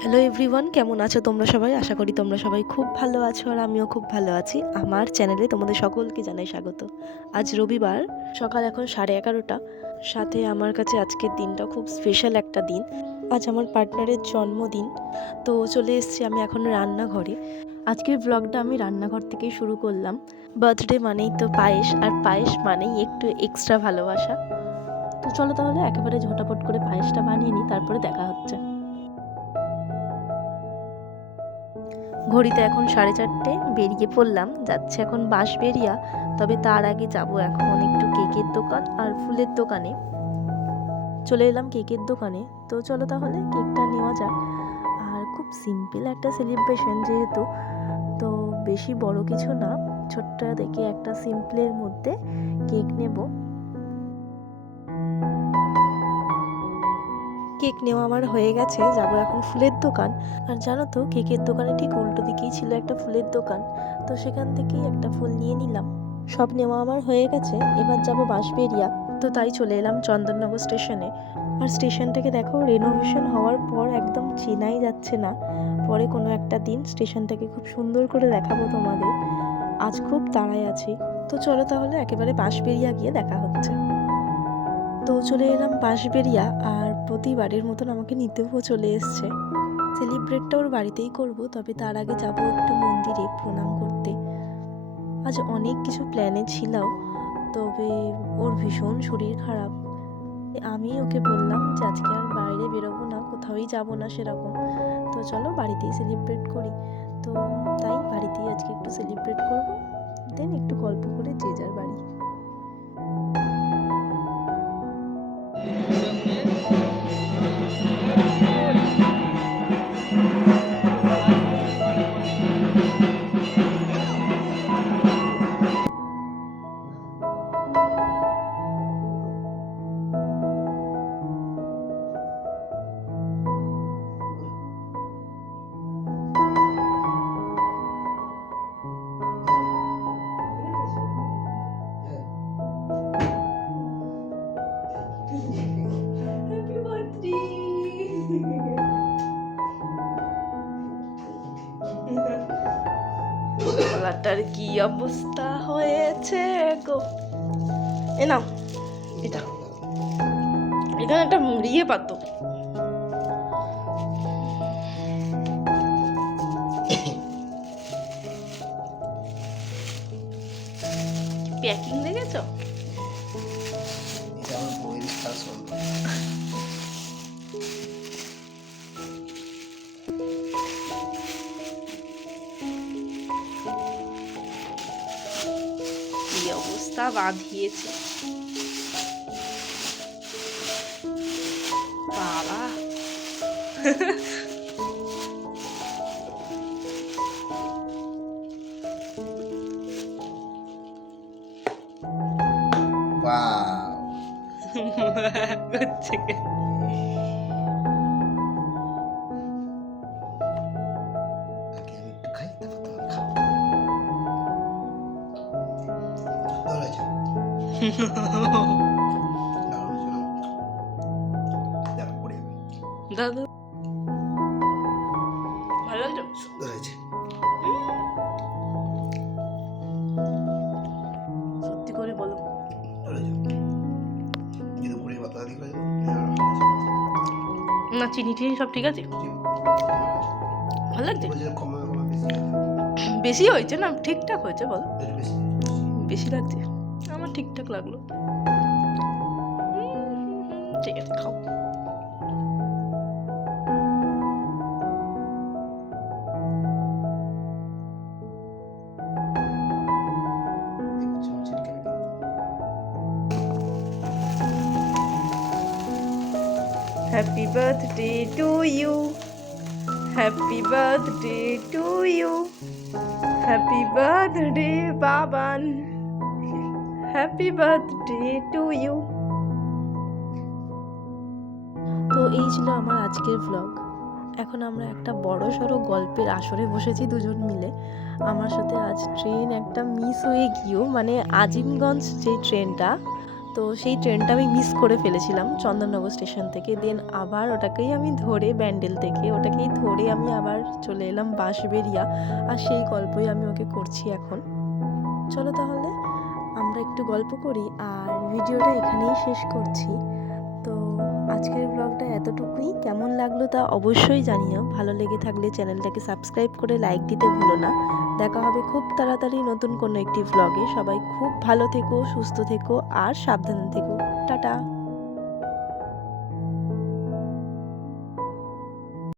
Hello everyone, কেমন আছো তোমরা সবাই? আশা করি তোমরা সবাই খুব ভালো আছো আর আমিও খুব ভালো আছি। আমার চ্যানেলে তোমাদের সকলকে জানাই স্বাগত। আজ রবিবার, সকাল এখন 11:30। সাথে আমার কাছে আজকের দিনটা খুব স্পেশাল একটা দিন। আজ আমার পার্টনারের জন্মদিন। তো চলে এসেছি আমি এখন রান্নাঘরে। আজকের ব্লগটা আমি রান্নাঘর থেকেই শুরু করলাম। বার্থডে মানেই তো পায়েস, আর পায়েস মানেই একটু এক্সট্রা ভালোবাসা। তো চলো তাহলে একেবারে ঝটাপট করে পায়েসটা বানিয়ে নিই, তারপরে দেখা হচ্ছে। ঘড়িতে এখন 4:30, বেরিয়ে পড়লাম, যাচ্ছে এখন বাঁশবেড়িয়া। তবে তার আগে যাব এখন একটু কেকের দোকান আর ফুলের দোকানে। চলে এলাম কেকের দোকানে। তো চলো তাহলে কেকটা নেওয়া যাক। আর খুব সিম্পল একটা সেলিব্রেশন যেহেতু, তো বেশি বড় কিছু না, ছোট্ট দেখে একটা সিম্পলের মধ্যে কেক নেব। কেক নেওয়া আমার হয়ে গেছে, যাব এখন ফুলের দোকান। আর জানো তো, কেকের দোকানে ঠিক উল্টো দিকেই ছিল একটা ফুলের দোকান, তো সেখান থেকেই একটা ফুল নিয়ে নিলাম। সব নেওয়া আমার হয়ে গেছে, এবার যাব বাঁশবেড়িয়া। তো তাই চলে এলাম চন্দননগর স্টেশনে। আর স্টেশন থেকে দেখো, রেনোভেশন হওয়ার পর একদম চেনাই যাচ্ছে না। পরে কোনো একটা দিন স্টেশন থেকে খুব সুন্দর করে দেখাবো তোমাদের। আজ খুব তাড়ায় আছি। তো চলো তাহলে একেবারে বাঁশবেড়িয়া গিয়ে দেখা হচ্ছে। তো চলে এলাম বাঁশবেড়িয়া, আর প্রতিবারের মতন আমাকে নিতেও চলে এসছে। সেলিব্রেটটা ওর বাড়িতেই করব, তবে তার আগে যাব একটু মন্দিরে প্রণাম করতে। আজ অনেক কিছু প্ল্যানে ছিলাম, তবে ওর ভীষণ শরীর খারাপ। আমি ওকে বললাম যে আজকে আর বাইরে বেরোবো না, কোথাওই যাব না সেরকম। তো চলো বাড়িতেই সেলিব্রেট করি। তো তাই বাড়িতেই আজকে একটু সেলিব্রেট করব, দেন একটু গল্প করে যে যার বাড়ি। Happy birthday. গলাটার কি অবস্থা হয়েছে গো! এ নাও এটা, এখানে একটা ইয়ে পাতো। প্যাকিং দেখেছো? এটা আমার বইয়ের শাসন। কি অবস্থা বাঁধিয়েছে বাবা! ওয়াও! হচ্ছে কি? আগে আমি একটু খাই, তারপর তুমি খাও। সুন্দর হয়েছে। দারুণ হয়েছে না? দেখো, পড়ে যাবে। দাদু ভালো লাগলো? সুন্দর হয়েছে। সত্যি করে বলো। সুন্দর হয়েছে। যদি উপরে পাতা দিকে হয়েছে, না, চিনি টিনি সব ঠিক আছে, ভালো লাগছে। বলছে কমে কমে বেশি হয়েছে। বেশি হয়েছে না, ঠিকঠাক হয়েছে বলো। একটু বেশি। বেশি লাগছে? আমার ঠিকঠাক লাগলো। ঠিক আছে, খাও। দেখো, চামচের কেন কিন্তু। Happy birthday to you, happy birthday to you, happy birthday Baban, happy birthday to you. তো এই ছিল আমার আজকের ব্লগ। এখন আমরা একটা বড় সড়ো গল্পের আসরে বসেছি দুজন মিলে। আমার সাথে আজ ট্রেন একটা মিস হয়ে গিয়েও, মানে আজিমগঞ্জ যে ট্রেনটা, তো সেই ট্রেনটা আমি মিস করে ফেলেছিলাম চন্দননগর স্টেশন থেকে। দেন আবার ওটাকেই আমি ধরে ব্যান্ডেল থেকে ওটাকেই ধরে আমি আবার চলে এলাম বাঁশবেড়িয়া। আর সেই গল্পই আমি ওকে করছি এখন। চলো তাহলে আমরা একটু গল্প করি আর ভিডিওটা এখানেই শেষ করছি। তো আজকের ব্লগটা এতটুকুই। কেমন লাগলো তা অবশ্যই জানিও। ভালো লেগে থাকলে চ্যানেলটাকে সাবস্ক্রাইব করে লাইক দিতে ভুলো না। দেখা হবে খুব তাড়াতাড়ি নতুন কোনো একটি ব্লগে। সবাই খুব ভালো থেকো, সুস্থ থেকো আর সাবধানে থেকো। টাটা।